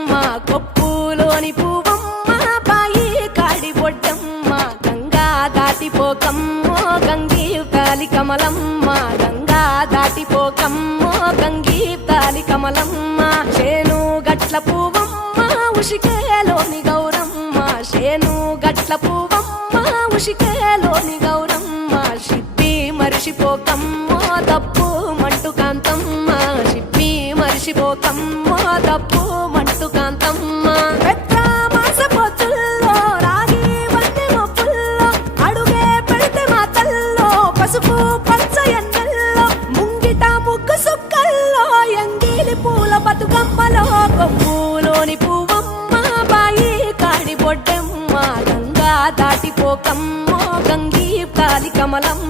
బొడ్డమ్మ కొప్పులోని పువ్వమ్మ బాయి కాడి బొడ్డమ్మ గంగా దాటిపోకమ్మో గంగీ తాలి కమలమ్మ గంగా దాటిపోకమ్మో గంగీ తాలి కమలమ్మ చేను గట్ల పువ్వమ్మ ఉషికేలోని గౌరమ్మ చేను గట్ల పువ్వమ్మ ఉషికేలోని గౌరమ్మ షిప్పి మరిషిపోకమ్మో తప్పు మంటు కాంతమ్మ షిప్పి మరిషిపోకమ్మో తప్పు మంటు కాంతమ్మ పెద్ద మాస పొత్తుల్లో రాగి వంటి మొప్పుల్లో అడుగే పెడితే మాతల్లో పసుపు పచ్చ ఎన్నెల్లో ముంగిట ముగ్గు సుక్కల్లో ఎంగిలి పూల బతుకమ్మలో కొమ్ములోని పువ్వమ్మ బాయి కాడి బొడ్డమ్మ గంగా దాటిపోకమ్మో గంగీ తాలి కమలమ్మ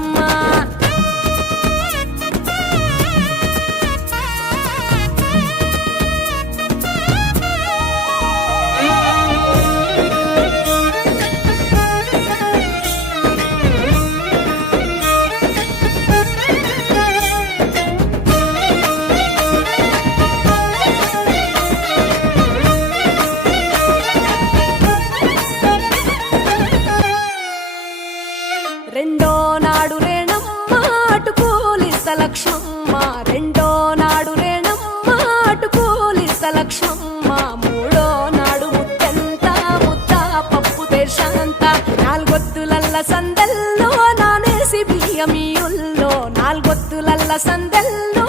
రెండో నాడు రేణమ్మ అటుకూలిస్త లక్ష్మమ్మ రెండో నాడు రేణమ్మ అటుకూలిస్త లక్ష్మమ్మ మూడో నాడు ముత్తెంత ముద్ద పప్పు దేశంత నాలుగొత్తులల్ల సందెల్లో నానేసి బియ్యమియుల్లో నాలుగొత్తులల్ల సందెల్లో